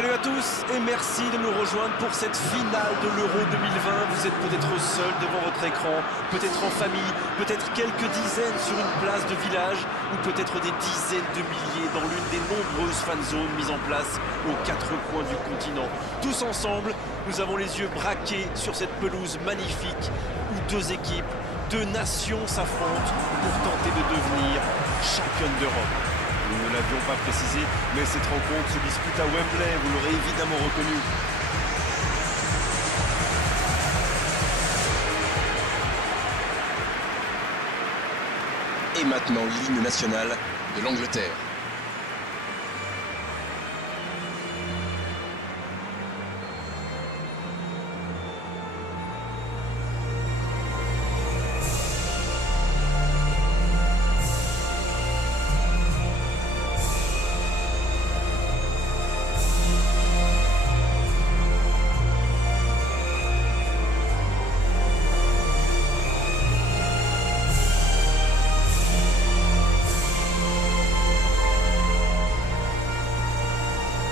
Salut à tous et merci de nous rejoindre pour cette finale de l'Euro 2020. Vous êtes peut-être seul devant votre écran, peut-être en famille, peut-être quelques dizaines sur une place de village ou peut-être des dizaines de milliers dans l'une des nombreuses fan zones mises en place aux quatre coins du continent. Tous ensemble, nous avons les yeux braqués sur cette pelouse magnifique où deux équipes, deux nations s'affrontent pour tenter de devenir championnes d'Europe. Nous ne l'avions pas précisé, mais cette rencontre se dispute à Wembley, vous l'aurez évidemment reconnu. Et maintenant, l'hymne national de l'Angleterre.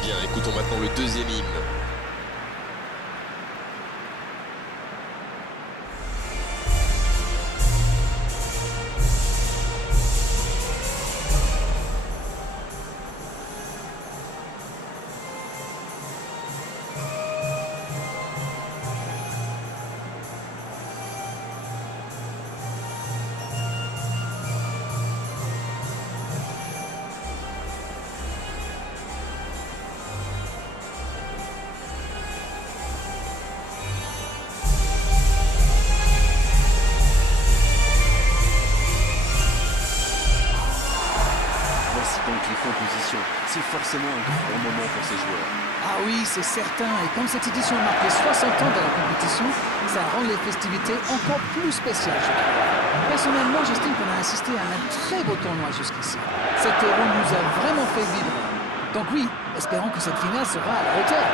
Bien, écoutons maintenant le deuxième hymne. Voici donc les compositions. C'est forcément un grand moment pour ces joueurs. Ah oui, c'est certain. Et comme cette édition a marqué 60 ans de la compétition, ça rend les festivités encore plus spéciales, je trouve. Personnellement, j'estime qu'on a assisté à un très beau tournoi jusqu'ici. Cet Euro nous a vraiment fait vibrer. Donc oui, espérons que cette finale sera à la hauteur.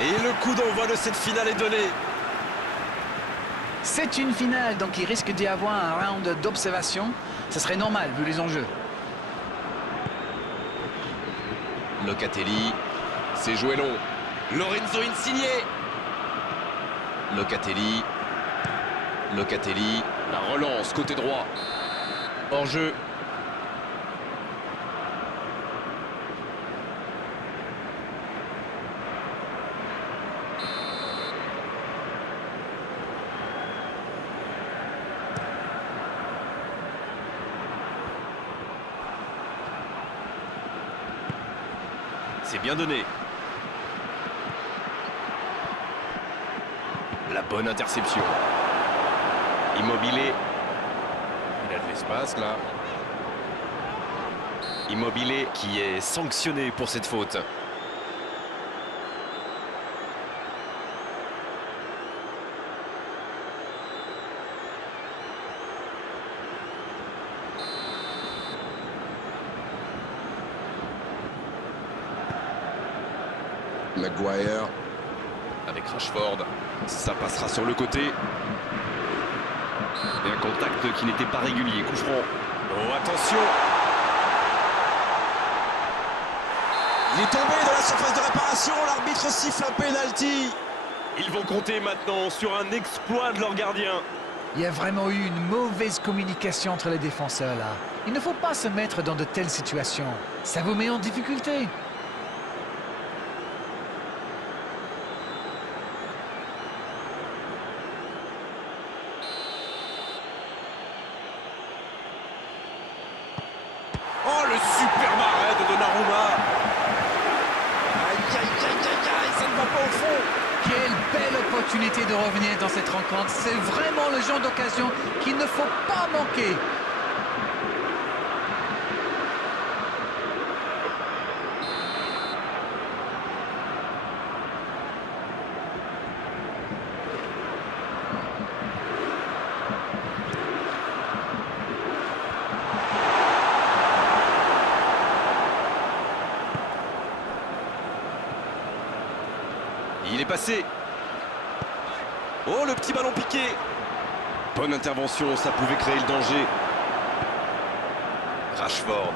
Et le coup d'envoi de cette finale est donné. C'est une finale, donc il risque d'y avoir un round d'observation. Ce serait normal, vu les enjeux. Locatelli, c'est joué long. Lorenzo Insigne. Locatelli. Locatelli, la relance côté droit. Hors jeu. C'est bien donné. La bonne interception. Immobilier. Il a de l'espace là. Immobilier qui est sanctionné pour cette faute. Maguire. Avec Rashford. Ça passera sur le côté. Et un contact qui n'était pas régulier. Coup franc. Oh, attention! Il est tombé dans la surface de réparation. L'arbitre siffle un penalty. Ils vont compter maintenant sur un exploit de leur gardien. Il y a vraiment eu une mauvaise communication entre les défenseurs là. Il ne faut pas se mettre dans de telles situations. Ça vous met en difficulté. Oh, le superbe arrêt de Donnarumma. Aïe, aïe, aïe, aïe, aïe, ça ne va pas au fond. Quelle belle opportunité de revenir dans cette rencontre. C'est vraiment le genre d'occasion qu'il ne faut pas manquer. est passé. Oh, le petit ballon piqué. Bonne intervention, ça pouvait créer le danger. Rashford.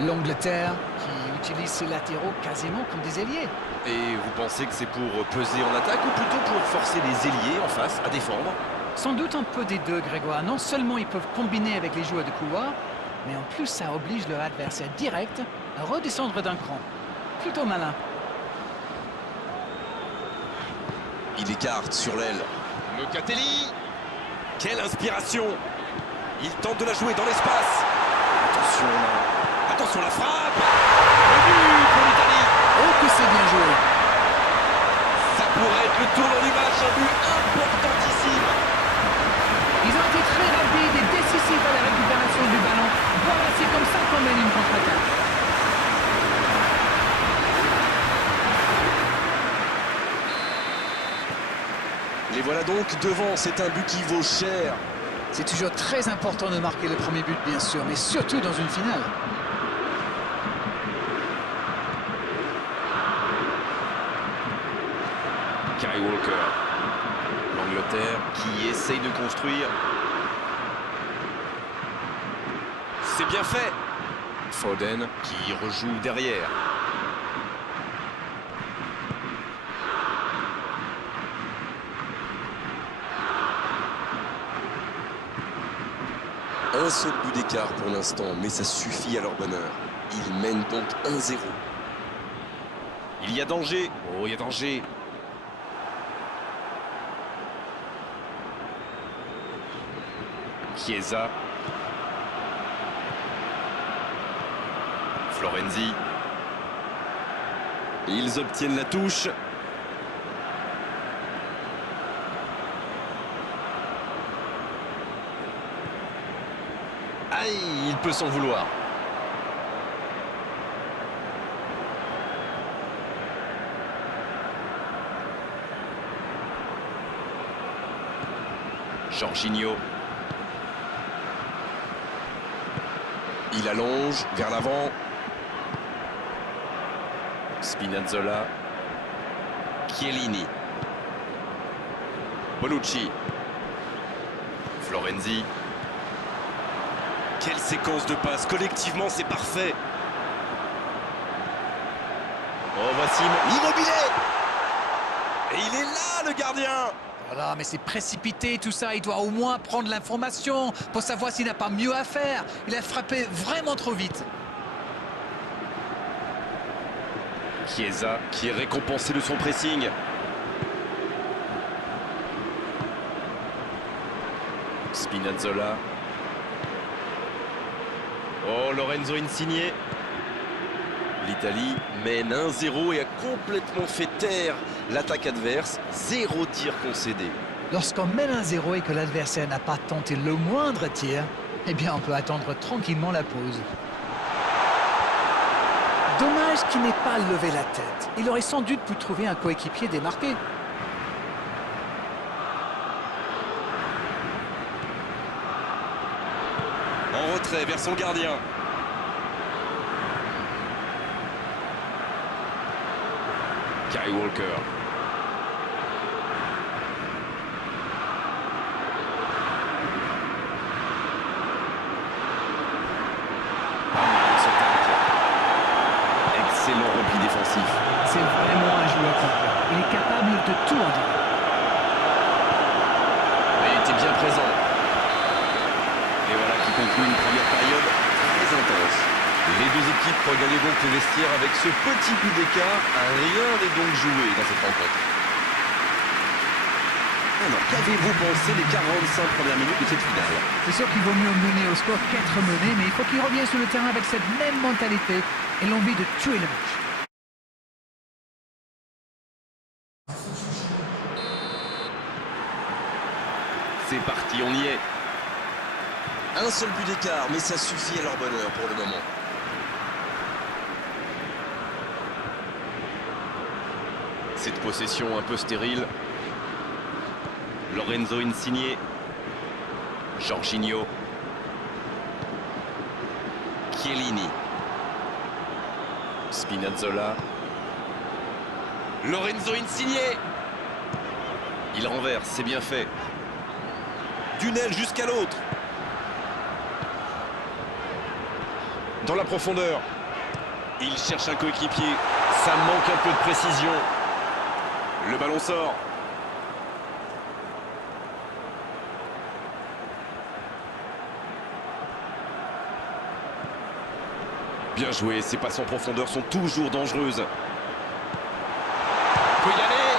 L'Angleterre qui utilise ses latéraux quasiment comme des ailiers. Et vous pensez que c'est pour peser en attaque ou plutôt pour forcer les ailiers en face à défendre? Sans doute un peu des deux, Grégoire. Non seulement ils peuvent combiner avec les joueurs de couloir, mais en plus ça oblige leur adversaire direct à redescendre d'un cran. Plutôt malin. Il écarte sur l'aile. Locatelli. Quelle inspiration! Il tente de la jouer dans l'espace. Attention là. Attention la frappe. Le but pour l'Italie. Oh que c'est bien joué! Ça pourrait être le tournant du match, un but importantissime. Ils ont été très rapides et décisifs à la récupération du ballon. Voilà, c'est comme ça qu'on mène une contre-attaque. Les voilà donc devant, c'est un but qui vaut cher. C'est toujours très important de marquer le premier but, bien sûr, mais surtout dans une finale. Kyle Walker. L'Angleterre qui essaye de construire. C'est bien fait. Foden qui rejoue derrière. Un seul but d'écart pour l'instant, mais ça suffit à leur bonheur. Ils mènent donc 1-0. Il y a danger. Oh, il y a danger. Chiesa. Florenzi. Ils obtiennent la touche. Aïe, il peut s'en vouloir. Jorginho. Il allonge vers l'avant. Spinazzola. Chiellini. Bonucci. Florenzi. Quelle séquence de passes. Collectivement, c'est parfait. Oh, voici Immobilier. Et il est là, le gardien. Voilà, mais c'est précipité tout ça. Il doit au moins prendre l'information pour savoir s'il n'a pas mieux à faire. Il a frappé vraiment trop vite. Chiesa qui est récompensé de son pressing. Spinazzola. Oh, Lorenzo Insigne. L'Italie mène 1-0 et a complètement fait taire l'attaque adverse. 0 tir concédé. Lorsqu'on mène 1-0 et que l'adversaire n'a pas tenté le moindre tir, eh bien on peut attendre tranquillement la pause. Dommage qu'il n'ait pas levé la tête. Il aurait sans doute pu trouver un coéquipier démarqué. En retrait vers son gardien. Kyle Walker. Excellent repli défensif. C'est vraiment un joueur complet. Il est capable de tout en dire. Il était bien présent. Et voilà qui conclut une première période très intense. Les deux équipes regagnaient donc le vestiaire avec ce petit but d'écart. Rien n'est donc joué dans cette rencontre. Alors, qu'avez-vous pensé des 45 premières minutes de cette finale? C'est sûr qu'il vaut mieux mener au score qu'être mené, mais il faut qu'il revienne sur le terrain avec cette même mentalité et l'envie de tuer le match. C'est parti, on y est. Un seul but d'écart, mais ça suffit à leur bonheur pour le moment. Cette possession un peu stérile. Lorenzo Insigne. Jorginho. Chiellini. Spinazzola. Lorenzo Insigne. Il renverse, c'est bien fait. D'une aile jusqu'à l'autre. Dans la profondeur. Il cherche un coéquipier. Ça manque un peu de précision. Le ballon sort. Bien joué, ces passes en profondeur sont toujours dangereuses. Peut y aller.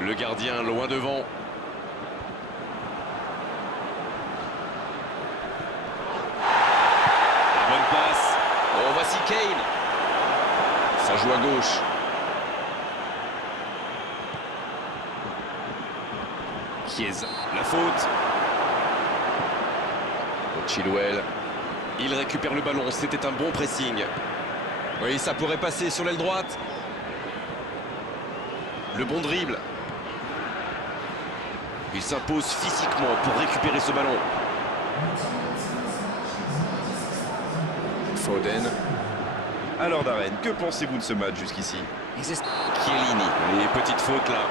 Le gardien loin devant. La bonne passe. Oh, voici Kane. Ça joue à gauche. Chiesa, la faute. Chilwell. Il récupère le ballon, c'était un bon pressing. Oui, ça pourrait passer sur l'aile droite. Le bon dribble. Il s'impose physiquement pour récupérer ce ballon. Foden. Alors Darren, que pensez-vous de ce match jusqu'ici? Chiellini. Les petites fautes là.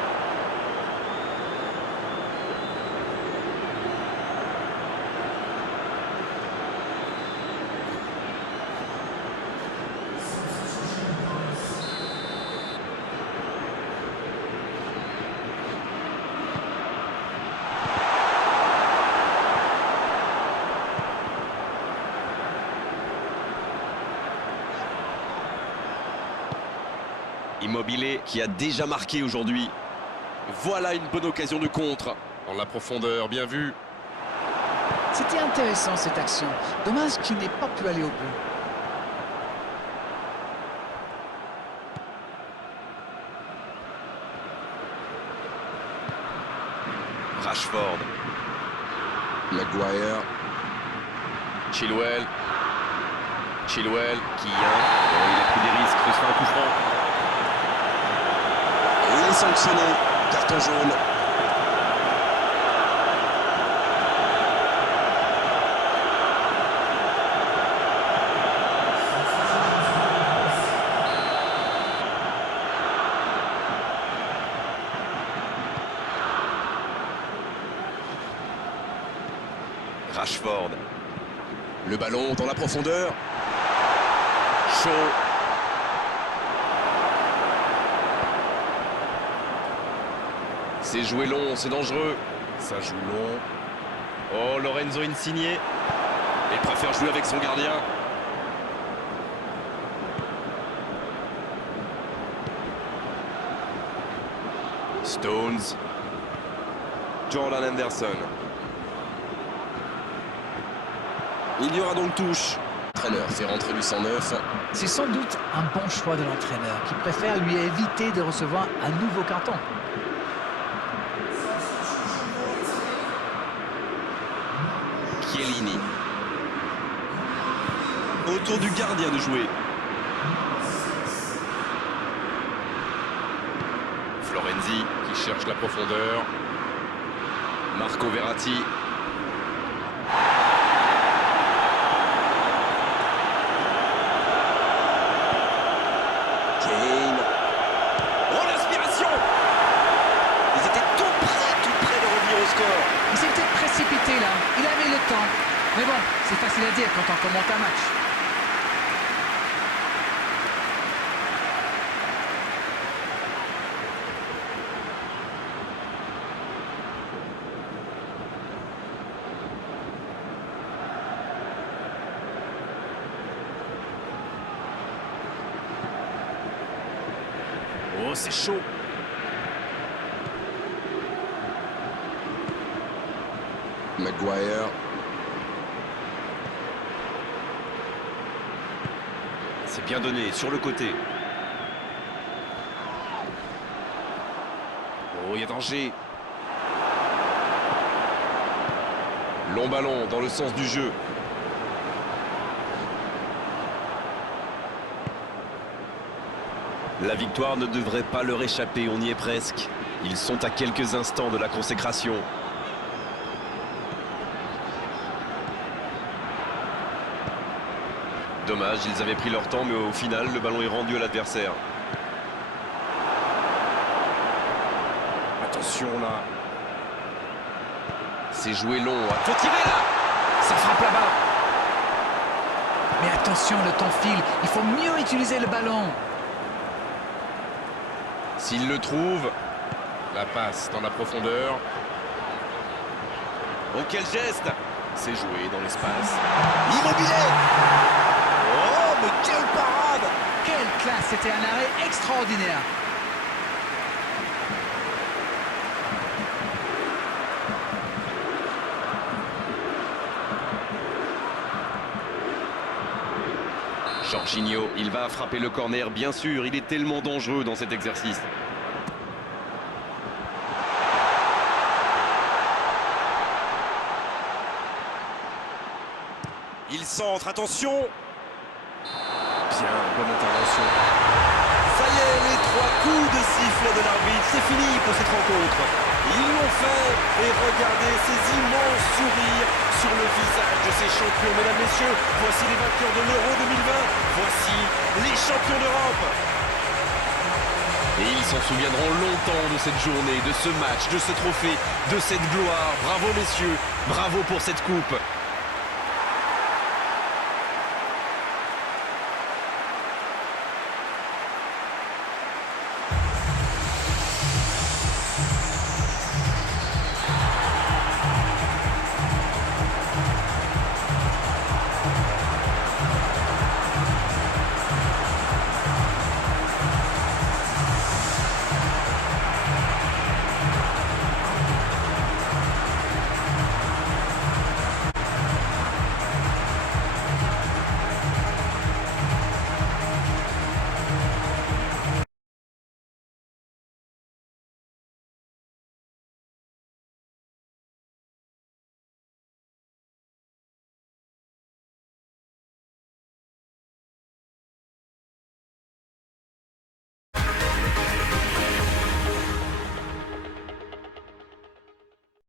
Immobilier qui a déjà marqué aujourd'hui. Voilà une bonne occasion de contre. Dans la profondeur, bien vu. C'était intéressant cette action. Dommage qu'il n'ait pas pu aller au bout. Rashford. Maguire. Chilwell. Chilwell qui il a pris des risques, ce sera un coup franc. Et il est sanctionné. Carton jaune. Rashford. Le ballon dans la profondeur. Chaud. C'est joué long, c'est dangereux. Ça joue long. Oh, Lorenzo Insigne. Il préfère jouer avec son gardien. Stones. Jordan Henderson. Il y aura donc touche. L'entraîneur fait rentrer du 109. C'est sans doute un bon choix de l'entraîneur qui préfère lui éviter de recevoir un nouveau carton. Chiellini. Autour du gardien de jouer. Florenzi qui cherche la profondeur. Marco Verratti. Kane. Oh, l'aspiration! Ils étaient tout près de revenir au score. Il s'est peut-être précipité là, il avait le temps. Mais bon, c'est facile à dire quand on commente un match. Oh, c'est chaud. Maguire. C'est bien donné, sur le côté. Oh, il y a danger. Long ballon dans le sens du jeu. La victoire ne devrait pas leur échapper, on y est presque. Ils sont à quelques instants de la consécration. dommage, ils avaient pris leur temps, mais au final, le ballon est rendu à l'adversaire. Attention là. C'est joué long. Faut tirer là. Ça frappe là-bas. Mais attention, le temps file. Il faut mieux utiliser le ballon. S'il le trouve. La passe dans la profondeur. Oh, quel geste! C'est joué dans l'espace. Immobilier! Oh, mais quelle parade! Quelle classe! C'était un arrêt extraordinaire. Jorginho, il va frapper le corner, bien sûr. Il est tellement dangereux dans cet exercice. Il centre, attention. Bien, bonne intervention. Ça y est, les 3 coups de sifflet de l'arbitre, c'est fini pour cette rencontre. Ils l'ont fait et regardez ces immenses sourires sur le visage de ces champions. Mesdames, messieurs, voici les vainqueurs de l'Euro 2020. Voici les champions d'Europe. Et ils s'en souviendront longtemps de cette journée, de ce match, de ce trophée, de cette gloire. Bravo messieurs, bravo pour cette coupe.